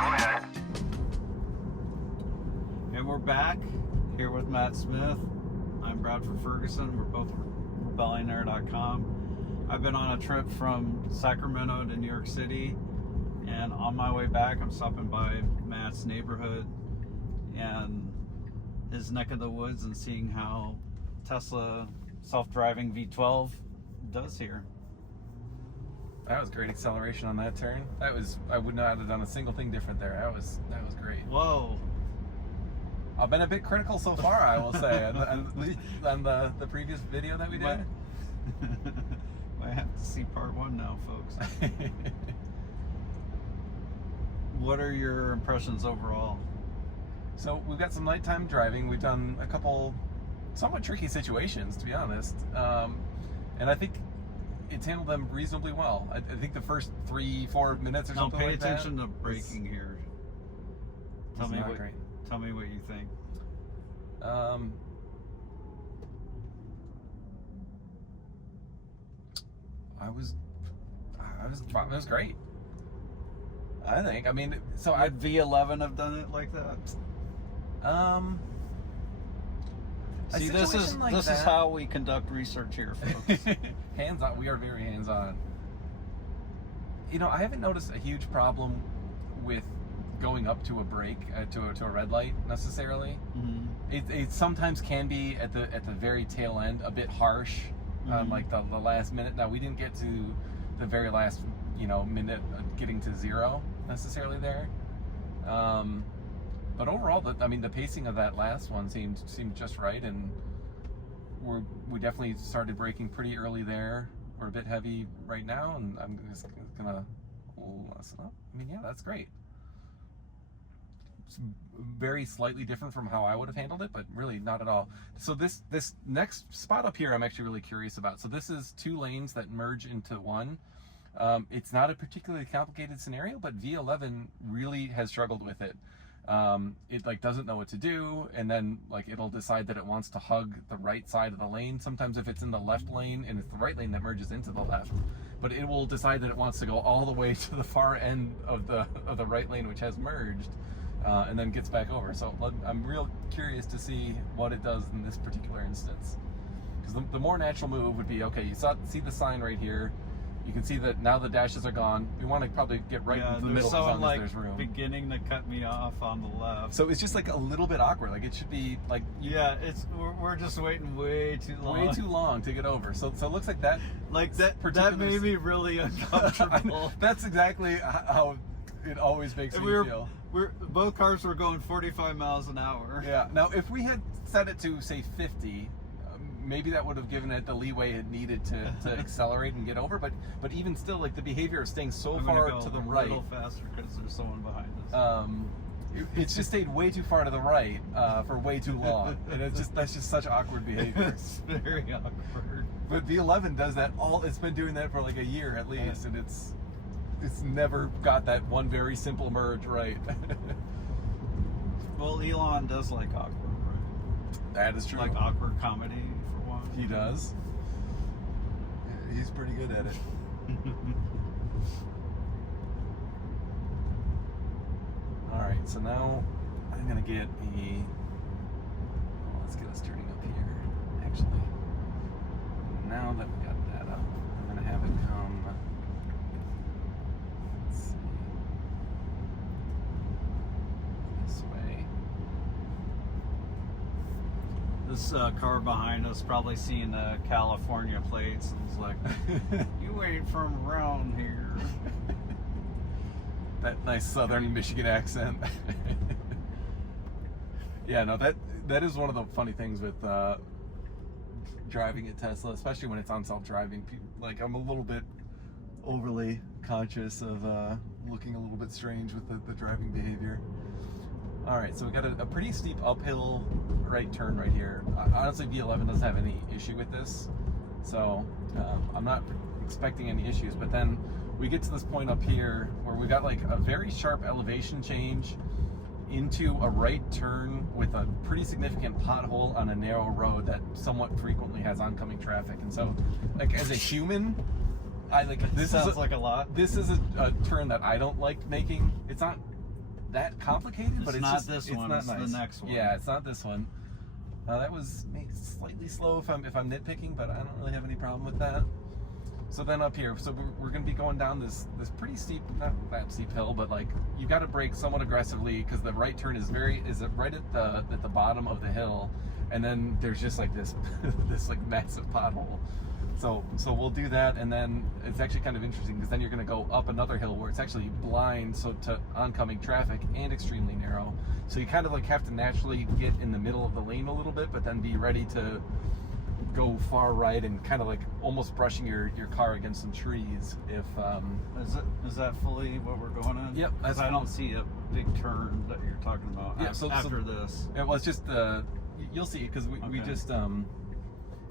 ahead. And we're back here with Matt Smith. I'm Bradford Ferguson. We're both Rebellionaire.com. I've been on a trip from Sacramento to New York City, and on my way back, I'm stopping by Matt's neighborhood and his neck of the woods and seeing how Tesla self-driving V12 does here. That was great acceleration on that turn. I would not have done a single thing different there. That was great. Whoa. I've been a bit critical so far, I will say, on the previous video that we did. I have to see part one now, folks. What are your impressions overall? So we've got some nighttime driving. We've done a couple somewhat tricky situations, to be honest, and I think it's handled them reasonably well. I think the first 3-4 minutes or something like that. Pay attention to braking here. Tell me what you think. It was great. I think. I mean, so Would V11 have done it like that? See, this is how we conduct research here, folks. Hands on. We are very hands on. You know, I haven't noticed a huge problem with going up to a brake to a red light necessarily. Mm-hmm. It sometimes can be at the very tail end a bit harsh, like the last minute. Now we didn't get to the very last minute getting to zero necessarily there, but overall the pacing of that last one seemed just right, and we definitely started braking pretty early there. We're a bit heavy right now, and I'm just gonna lessen up. I mean, yeah, that's great. It's very slightly different from how I would have handled it, but really not at all. So this next spot up here I'm actually really curious about. So this is 2 lanes that merge into one. It's not a particularly complicated scenario, but V11 really has struggled with it. It doesn't know what to do, and then it'll decide that it wants to hug the right side of the lane. Sometimes if it's in the left lane and it's the right lane that merges into the left, but it will decide that it wants to go all the way to the far end of the right lane, which has merged, and then gets back over. So I'm real curious to see what it does in this particular instance, because the more natural move would be, okay, you see the sign right here. You can see that now the dashes are gone. We want to probably get right into the middle as long as there's room. Beginning to cut me off on the left. So it's just a little bit awkward. It should be yeah, we're just waiting way too long. Way too long to get over. So it looks like that. That made me really uncomfortable. That's exactly how it always makes me feel. Both cars were going 45 miles an hour. Yeah. Now, if we had set it to say 50. Maybe that would have given it the leeway it needed to accelerate and get over, but even still, the behavior of staying so far to the right. A little faster because there's someone behind us. It's just stayed way too far to the right for way too long, and that's just such awkward behavior. It's very awkward. But V11 does that it's been doing that for a year at least, and it's never got that one very simple merge right. Well, Elon does like awkward, right? That is true. Like awkward comedy. He does. Yeah, he's pretty good at it. Alright, so now I'm going to get let's get us turning up here. Actually, now that we got that up, I'm going to have it come, let's see, this way. This car behind us probably seeing the California plates and it's like, you ain't from around here. That nice southern Michigan accent. Yeah, no, that is one of the funny things with driving a Tesla, especially when it's on self-driving. I'm a little bit overly conscious of looking a little bit strange with the driving behavior. Alright, so we got a pretty steep uphill right turn right here. Honestly, V11 doesn't have any issue with this, so I'm not expecting any issues. But then we get to this point up here where we got a very sharp elevation change into a right turn with a pretty significant pothole on a narrow road that somewhat frequently has oncoming traffic. And so, as a human, this sounds like a lot. This is a turn that I don't like making. It's not that complicated, but it's not just, this it's one. not It's nice. the next one. Yeah, it's not this one. That was maybe slightly slow if I'm nitpicking, but I don't really have any problem with that. So then up here, so we're going to be going down this pretty steep, not that steep hill, but like you got to brake somewhat aggressively because the right turn is right at the bottom of the hill, and then there's just like this this like massive pothole. So we'll do that, and then it's actually kind of interesting because then you're going to go up another hill where it's actually blind, so to oncoming traffic and extremely narrow. So you kind of like have to naturally get in the middle of the lane a little bit, but then be ready to go far right and kind of like almost brushing your car against some trees. If is that fully what we're going on? Yep, Because I don't see a big turn that you're talking about. Yeah, so after this. It was just you'll see because we just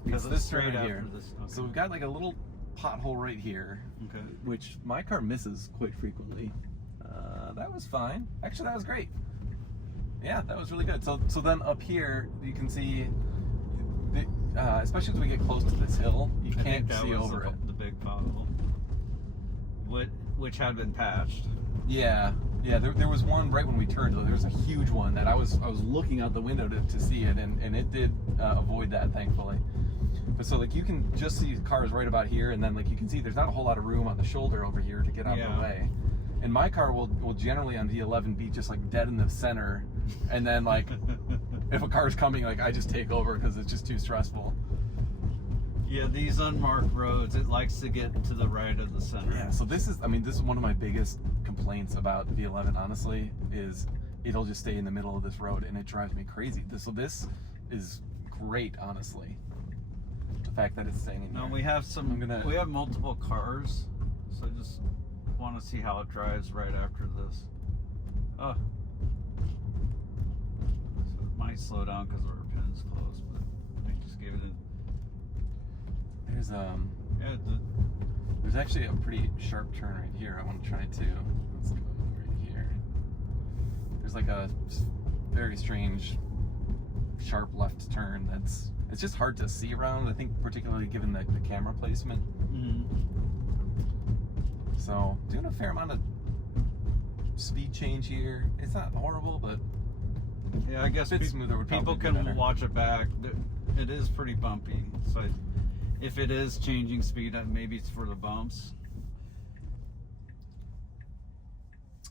because it's this straight right after here. this. Okay. So we've got like a little pothole right here, Okay. which my car misses quite frequently. That was fine. Actually, that was great. Yeah, that was really good. So then up here you can see, especially as we get close to this hill, you can't see over it. The big pothole, which had been patched. Yeah. There was one right when we turned. There was a huge one that I was looking out the window to see it, and it did avoid that, thankfully. But so like you can just see cars right about here, and then like you can see there's not a whole lot of room on the shoulder over here to get out of the way. And my car will generally on V11 be just like dead in the center, and then like if a car's coming, like I just take over because it's just too stressful. Yeah, these unmarked roads, it likes to get to the right of the center. Yeah, so this is one of my biggest complaints about V11, honestly, is it'll just stay in the middle of this road, and it drives me crazy. So this is great, honestly. The fact that it's staying in here. No, we have we have multiple cars, so I just want to see how it drives right after this. Oh. So it might slow down because our pin's closed, but we just gave it a... There's actually a pretty sharp turn right here. I want to try to. Let's go right here. There's like a very strange sharp left turn it's just hard to see around, I think, particularly given the camera placement. So doing a fair amount of speed change here. It's not horrible, but yeah, I guess smoother would people probably be can better. watch it back. It is pretty bumpy, so if it is changing speed, maybe it's for the bumps.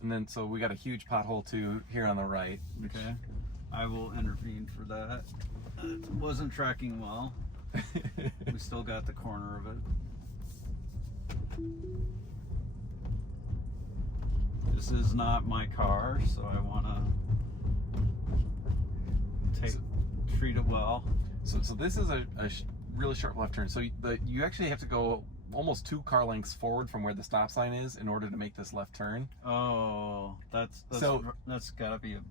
And then so we got a huge pothole too here on the right. Okay, I will intervene for that. It wasn't tracking well. We still got the corner of it. This is not my car, so I want to treat it well. So this is a really sharp left turn. So you actually have to go almost 2 car lengths forward from where the stop sign is in order to make this left turn. Oh, that's got to be a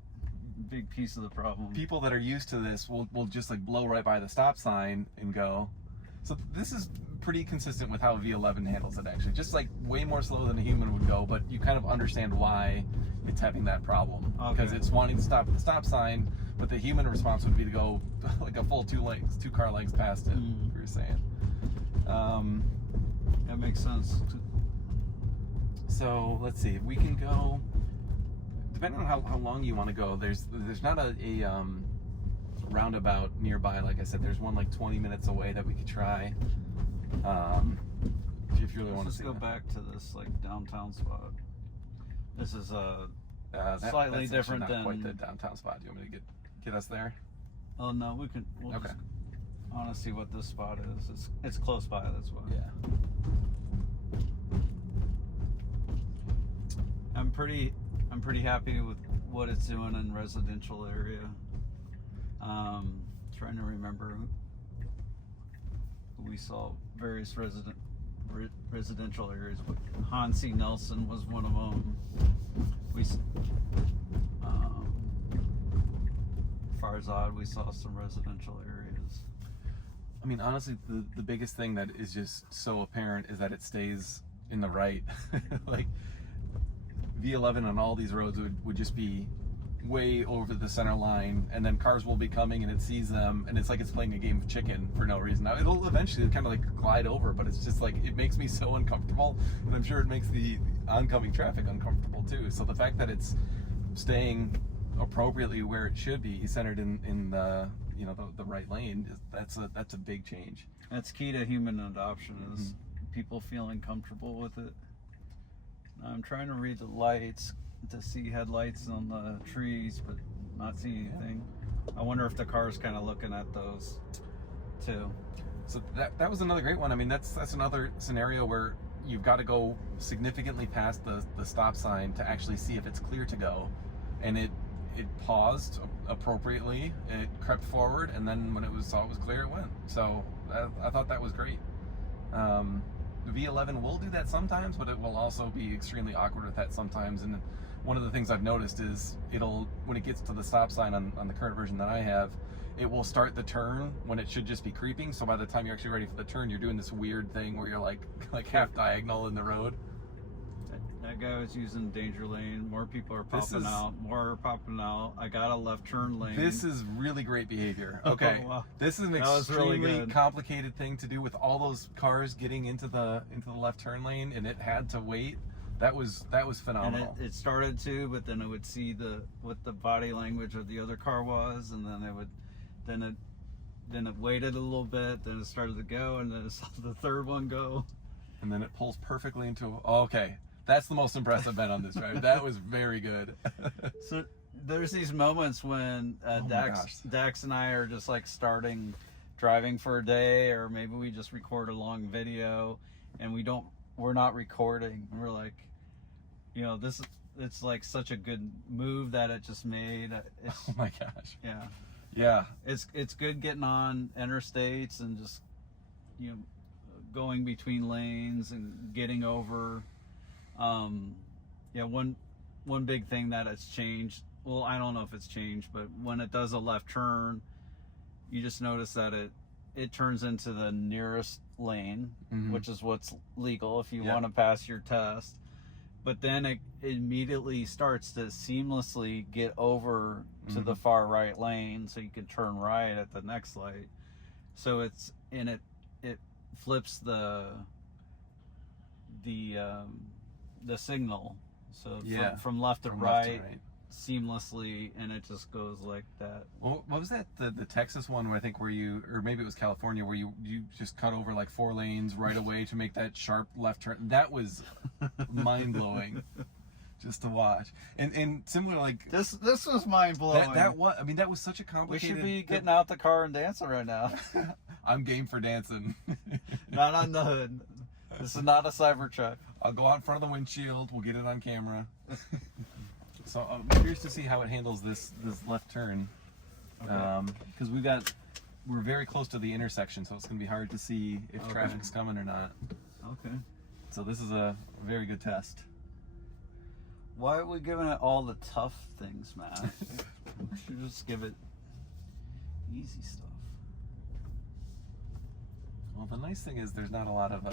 big piece of the problem. People that are used to this will just like blow right by the stop sign and go. So this is pretty consistent with how V11 handles it, actually. Just like way more slow than a human would go, but you kind of understand why it's having that problem. Because it's wanting to stop at the stop sign, but the human response would be to go like a full 2 car lengths past it, you were saying. That makes sense. So let's see, we can go, depending on how long you want to go, there's not a roundabout nearby. Like I said, there's one like 20 minutes away that we could try. If you really want to see. Let's go back to this like downtown spot. This is slightly that's different not than quite the downtown spot. Do you want me to get us there? Oh no, we can. We'll Okay. I want to see what this spot is. It's close by. That's why. Yeah. I'm pretty happy with what it's doing in residential area. Trying to remember. We saw various residential areas, but Hansi Nelson was one of them. Farzad, we saw some residential areas. I mean, honestly, the biggest thing that is just so apparent is that it stays in the right. Like V11 on all these roads would just be way over the center line, and then cars will be coming and it sees them, and it's like it's playing a game of chicken for no reason. Now it'll eventually kind of like glide over, but it's just like, it makes me so uncomfortable, and I'm sure it makes the oncoming traffic uncomfortable too. So the fact that it's staying appropriately where it should be, centered in the the right lane. That's a big change. That's key to human adoption, is people feeling comfortable with it. I'm trying to read the lights to see headlights on the trees, but not seeing anything. I wonder if the car's kind of looking at those too. So that was another great one. I mean, that's another scenario where you've got to go significantly past the stop sign to actually see if it's clear to go, and it paused appropriately. It crept forward, and then when saw it was clear, it went. So I thought that was great. The V11 will do that sometimes, but it will also be extremely awkward with that sometimes. And one of the things I've noticed is when it gets to the stop sign on the current version that I have, it will start the turn when it should just be creeping. So by the time you're actually ready for the turn, you're doing this weird thing where you're like half diagonal in the road. That guy was using danger lane. More people are popping out. More are popping out. I got a left turn lane. This is really great behavior. Okay, Wow. This is an extremely complicated thing to do with all those cars getting into the left turn lane, and it had to wait. That was phenomenal. And it started to, but then it would see what the body language of the other car was, and then it waited a little bit. Then it started to go, and then it saw the third one go, and then it pulls perfectly into. Okay. That's the most impressive bit on this drive. That was very good. So there's these moments when Dax and I are just like driving for a day, or maybe we just record a long video and we're not recording. We're like, it's like such a good move that it just made. Oh my gosh. Yeah. Yeah. It's good getting on interstates and just, going between lanes and getting over. One big thing that has changed, well, I don't know if it's changed, but when it does a left turn, you just notice that it turns into the nearest lane, which is what's legal if you want to pass your test. But then it immediately starts to seamlessly get over to the far right lane, so you can turn right at the next light. So it flips the signal, so from left to right seamlessly, and it just goes like that. Well, what was that, the Texas one where you, or maybe it was California, where you just cut over like 4 lanes right away to make that sharp left turn? That was mind-blowing just to watch. And similar, like this was mind-blowing. That was such a complicated. We should be getting out the car and dancing right now. I'm game for dancing. Not on the hood. This is not a Cybertruck. I'll go out in front of the windshield. We'll get it on camera. So I'm curious to see how it handles this left turn, because we're very close to the intersection, so it's going to be hard to see if traffic's coming or not. Okay. So this is a very good test. Why are we giving it all the tough things, Matt? We should just give it easy stuff. Well, the nice thing is there's not a lot of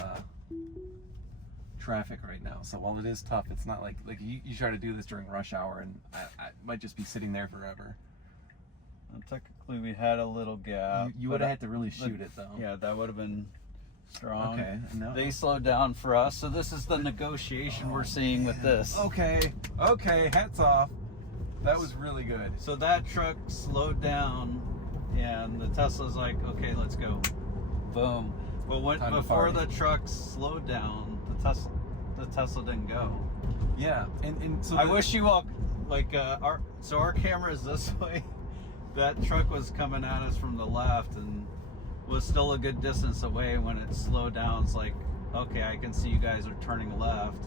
traffic right now, so while it is tough, it's not like you try to do this during rush hour, and I might just be sitting there forever. Well, technically, we had a little gap. You would have had to really shoot it, though. Yeah, that would have been strong. Okay. No. They slowed down for us, so this is the negotiation we're seeing with this. Okay. Hats off. That was really good. So that truck slowed down, and the Tesla's like, okay, let's go. Boom. But before the truck slowed down, the Tesla didn't go. Yeah, and so I wish you all our camera is this way. That truck was coming at us from the left and was still a good distance away. When it slowed down, it's like, okay, I can see you guys are turning left.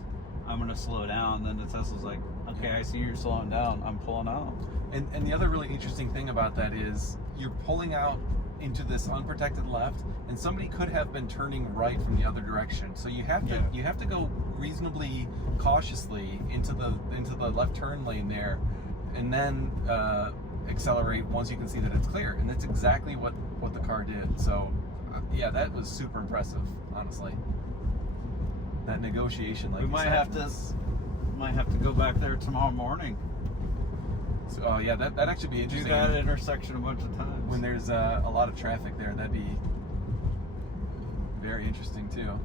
I'm gonna slow down. Then the Tesla's like, okay, I see you're slowing down. I'm pulling out. And the other really interesting thing about that is you're pulling out into this unprotected left, and somebody could have been turning right from the other direction. So you have to go reasonably cautiously into the left turn lane there, and then accelerate once you can see that it's clear. And that's exactly what the car did. So yeah, that was super impressive, honestly. That negotiation, like we might have to go back there tomorrow morning. So, oh yeah, that'd actually be interesting. Do that intersection a bunch of times. When there's a lot of traffic there, that'd be very interesting too.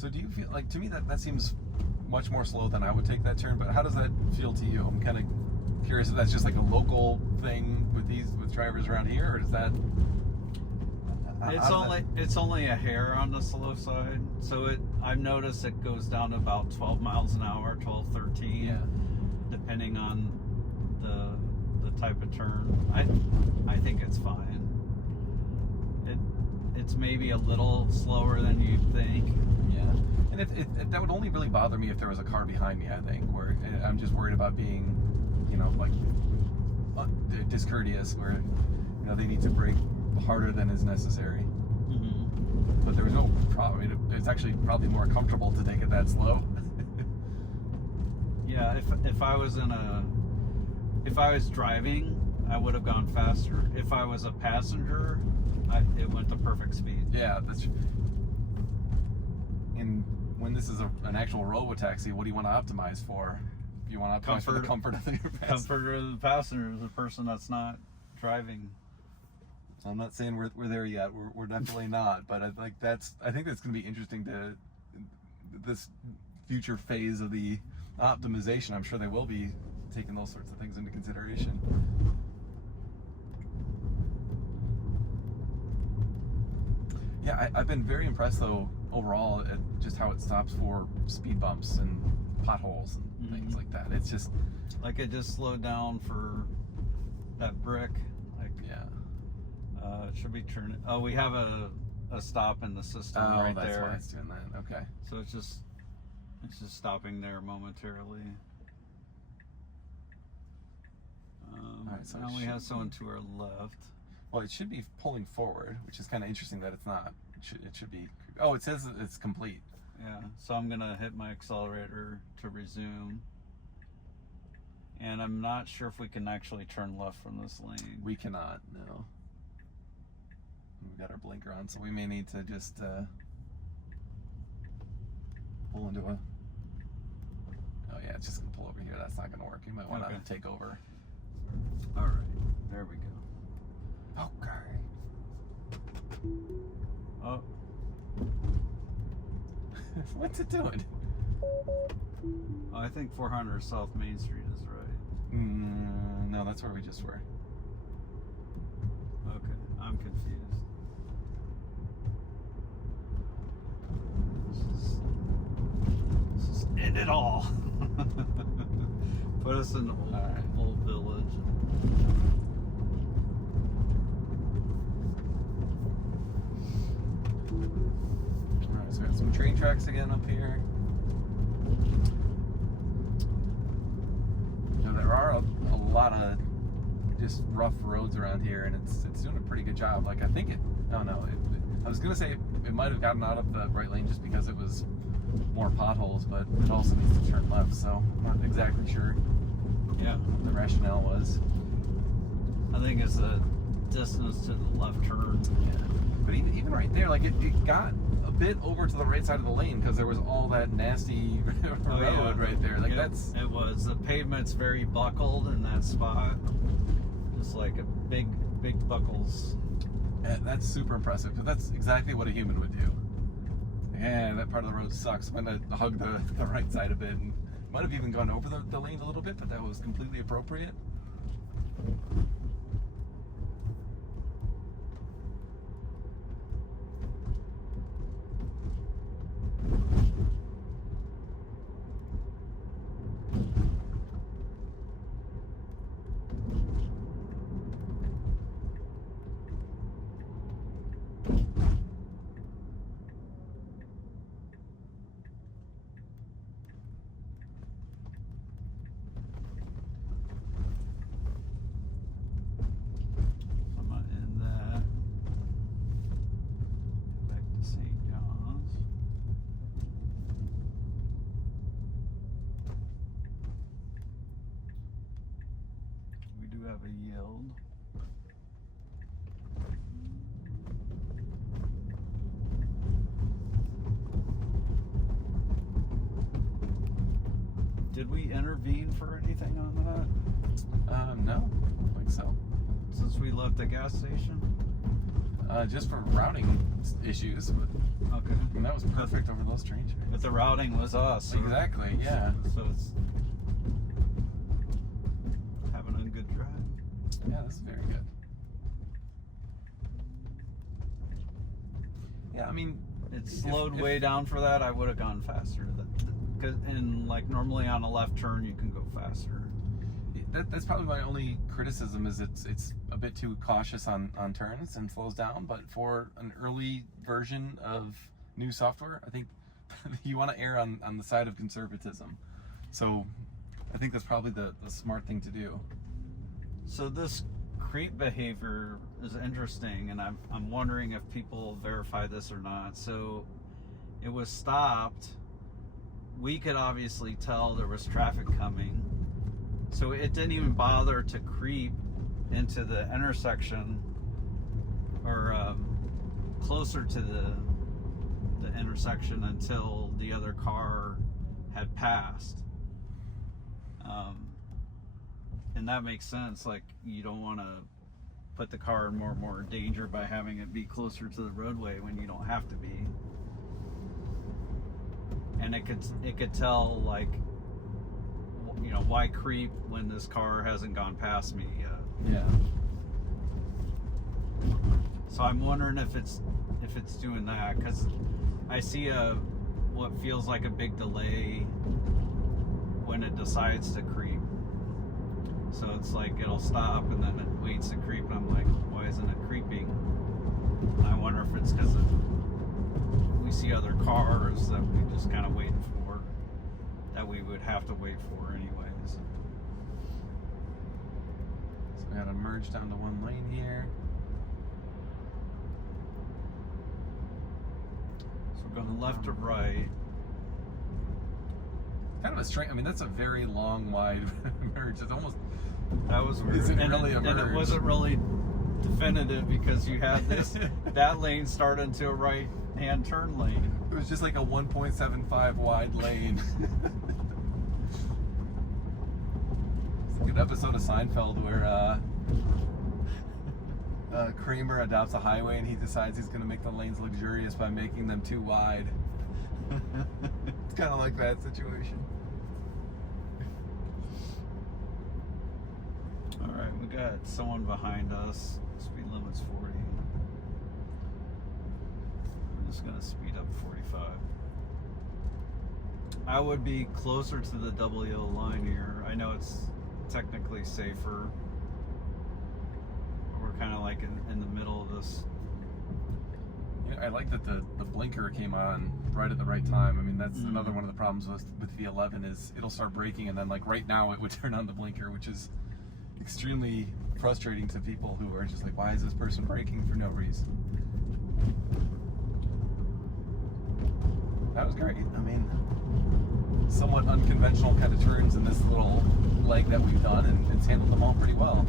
So do you feel like, to me that seems much more slow than I would take that turn, but how does that feel to you? I'm kind of curious if that's just like a local thing with drivers around here, or does that? It's only a hair on the slow side. So I've noticed it goes down to about 12 miles an hour, 12, 13, Yeah. depending on the type of turn. I think it's fine. It's maybe a little slower than you think. Yeah. And that would only really bother me if there was a car behind me, I think, where I'm just worried about being, like discourteous, where they need to brake harder than is necessary. Mm-hmm. But there was no problem. I mean, it's actually probably more comfortable to take it that slow. Yeah, if I was driving, I would have gone faster. If I was a passenger, it went to perfect speed. Yeah, that's true. And when this is an actual robo-taxi, what do you want to optimize for? You want to optimize for the comfort of your passenger. Comfort of the passenger, the person that's not driving. I'm not saying we're there yet. We're definitely not. But I think that's going to be interesting to this future phase of the optimization. I'm sure they will be taking those sorts of things into consideration. Yeah, I've been very impressed though overall at just how it stops for speed bumps and potholes and things like that. It's just like it just slowed down for that brick. It should be turning. Oh, we have a stop in the system right there. Oh, that's why it's doing that. Okay. So it's just stopping there momentarily. All right, so now we have someone to our left. Well, it should be pulling forward, which is kind of interesting that it's not. It should be. Oh, it says it's complete. Yeah. So I'm gonna hit my accelerator to resume. And I'm not sure if we can actually turn left from this lane. We cannot. No. We've got our blinker on, so we may need to just pull into a. Oh yeah, it's just gonna pull over here. That's not gonna work. You might want to take over. All right, there we go. Okay. Oh. What's it doing? Oh, I think 400 South Main Street is right. No, that's where we just were. Okay, I'm confused. Let's just end it all. Put us in the old village. Alright, so we got some train tracks again up here. There are a lot of just rough roads around here, and it's doing a pretty good job. Like I think I was gonna say it might have gotten out of the right lane just because it was more potholes, but it also needs to turn left, so I'm not exactly sure what the rationale was. I think it's the distance to the left turn. Yeah. But even right there, like it got a bit over to the right side of the lane because there was all that nasty road right there. Like it was. The pavement's very buckled in that spot. Just like a big buckles. That's super impressive because that's exactly what a human would do. Yeah, that part of the road sucks. I'm gonna hug the right side a bit, and might have even gone over the lane a little bit, but that was completely appropriate. Have a yield. Did we intervene for anything on that? No, I don't think so. Since we left the gas station? just for routing issues. But, Okay. and that was perfect over those trains. But the routing was us. Exactly, yeah. So it's having a good drive. Yeah, this is very good. Yeah, I mean, It slowed way down for that. I would have gone faster. And like normally on a left turn, you can go faster. That's probably my only criticism is it's a bit too cautious on turns and slows down. But for an early version of new software, I think you want to err on the side of conservatism. So I think that's probably the smart thing to do. So this creep behavior is interesting, and I'm wondering if people verify this or not. So it was stopped. We could obviously tell there was traffic coming. So it didn't even bother to creep into the intersection or closer to the intersection until the other car had passed. And that makes sense. Like, you don't want to put the car in more and more danger by having it be closer to the roadway when you don't have to be. And it could tell, like, you know, why creep when this car hasn't gone past me yet. Yeah. So I'm wondering if it's doing that, because I see what feels like a big delay when it decides to creep. So it's like it'll stop and then it waits to creep, and I'm like, why isn't it creeping? And I wonder if it's because we see other cars that we just kind of waiting for, that we would have to wait for anyways. So we gotta merge down to one lane here. So we're going left to right. Kind of a strange. I mean, that's a very long, wide merge. It's almost. That was weird. Is it and really a merge? And it wasn't really definitive because you had this that lane start into a right-hand turn lane. It was just like a 1.75 wide lane. It's like an episode of Seinfeld where Kramer adopts a highway and he decides he's going to make the lanes luxurious by making them too wide. It's kind of like that situation. All right, we got someone behind us. Speed limit's 40. I'm just gonna speed up 45. I would be closer to the double yellow line here. I know it's technically safer. We're kind of like in the middle of this. I like that the blinker came on right at the right time. I mean, that's another one of the problems with V11 is it'll start braking and then like right now it would turn on the blinker, which is extremely frustrating to people who are just like, why is this person braking for no reason? That was great. I mean, somewhat unconventional kind of turns in this little leg that we've done, and it's handled them all pretty well.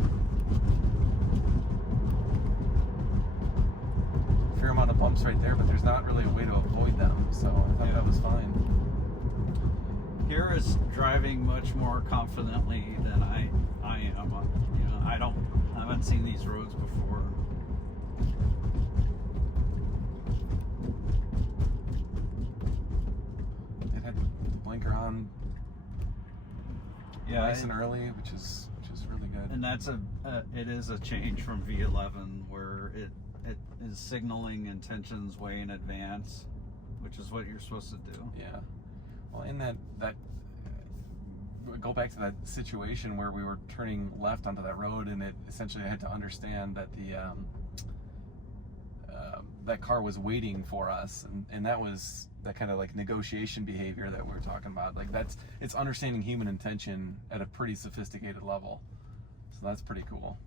Fair amount of bumps right there, but there's not really a way to avoid them, so I thought that was fine. Here is driving much more confidently than I am. You know, I haven't seen these roads before. It had the blinker on, nice and early, which is really good. And that's it is a change from V11 where it is signaling intentions way in advance, which is what you're supposed to do. Yeah. Well, in that go back to that situation where we were turning left onto that road, and it essentially I had to understand that that car was waiting for us, and that was that kind of like negotiation behavior that we were talking about. Like it's understanding human intention at a pretty sophisticated level. So that's pretty cool.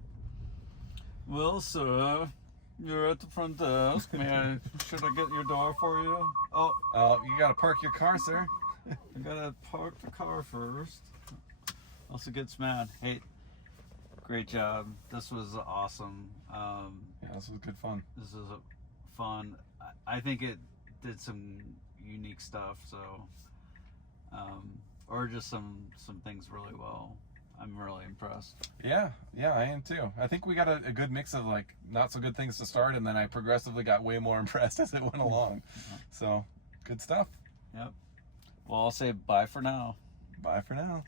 Well, sir, you're at the front desk. Should I get your door for you? Oh, you gotta park your car, sir. I gotta park the car first. Also gets mad. Hey, great job. This was awesome. Yeah, this was good fun. This is fun. I think it did some unique stuff. So, or just some things really well. I'm really impressed. Yeah, I am too. I think we got a good mix of like not so good things to start, and then I progressively got way more impressed as it went along. So, good stuff. Yep. Well, I'll say bye for now. Bye for now.